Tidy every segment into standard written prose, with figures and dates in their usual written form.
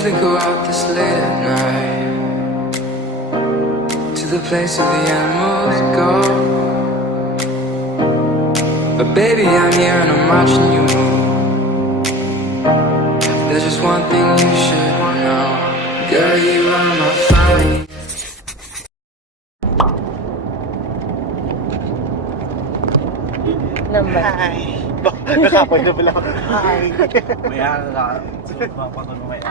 usually go out this late at night, to the place where the animals go. But baby, I'm here and I'm watching you move. There's just one thing you should know, girl, you are my fire. Hi! Nakapoy na pala. Hi! Maya na pa maya.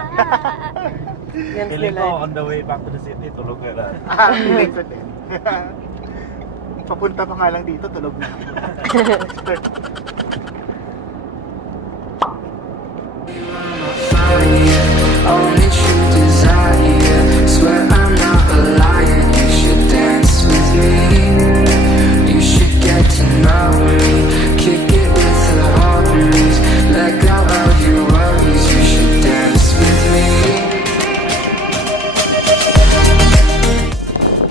Yan Feeling sila. ko on the way back to the city, tulog ka na. Feeling ko din. Papunta pa nga lang dito, tulog na ako. Only true desire. Swear I'm not a liar. You should dance with me. You should get to know me. Kick it with the harmonies. Let go of your worries. You should dance with me.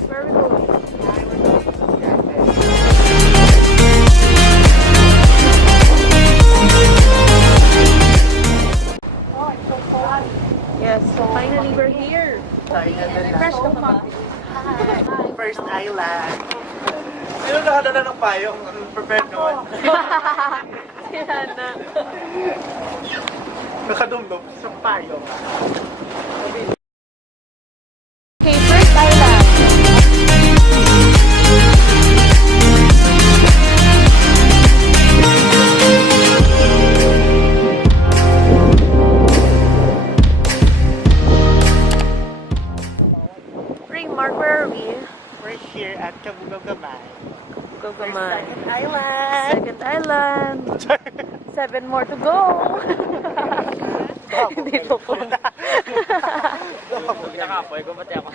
Where are we going? Yes, so finally we're here. Fresh ka pa. First island. Sino nakadala ng payong? Prepared naman. Sila na. Nakadumdum. Sa payo. Okay, first island. Ring Mark, where are we? We're here at Kabugagamay. Gugamay. Second island. Second island. 7 more to go. Dito po. Nakapoy ko, pati ako.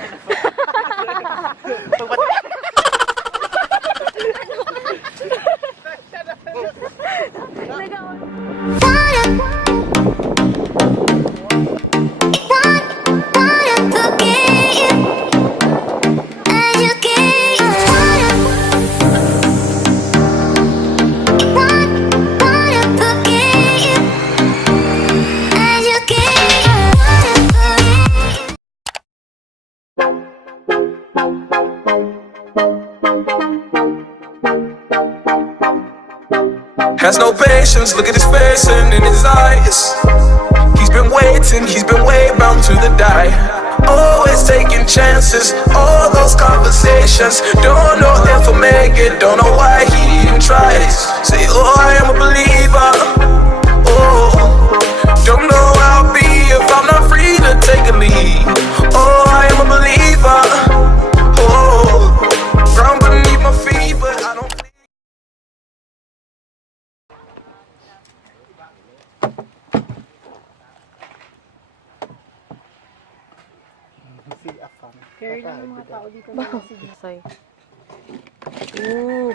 Has no patience, look at his face and in his eyes. He's been way bound to the die. Always taking chances, all those conversations. Don't know if I'll make it, don't know why he even tries. Say, oh, I am a believer. Oh, don't know how I'll be if I'm not free to take a lead. Oh, I am a believer. Oh, ground beneath my feet, but I don't. Carry lang yung mga tao dito na si Gisay. Ooh.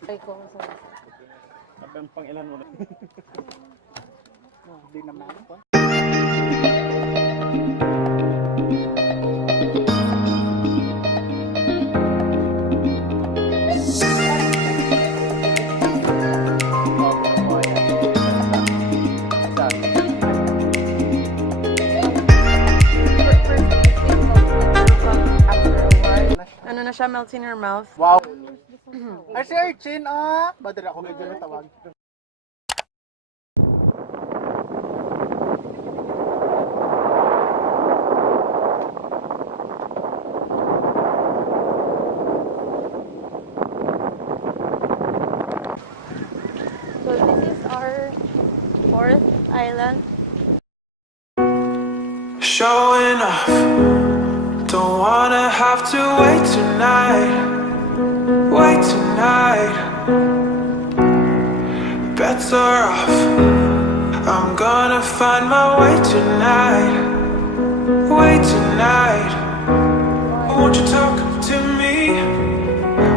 Try ko sa Abang pang ilan mo na. Di naman po. ano na siya, melts in your mouth. Wow! Ay, si Archin, Badala ako medyo natawag. So this is our 4th island. Showing off, don't wanna have to wait tonight. Better off, I'm gonna find my way tonight. Won't you talk to me?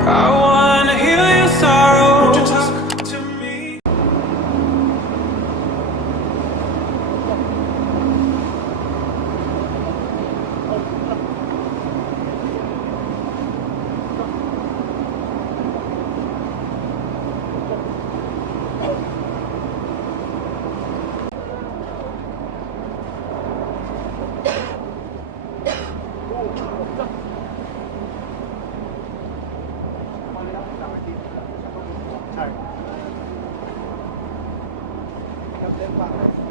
I wanna heal your sorrow. Won't you talk to me? Char. Captain Pangos.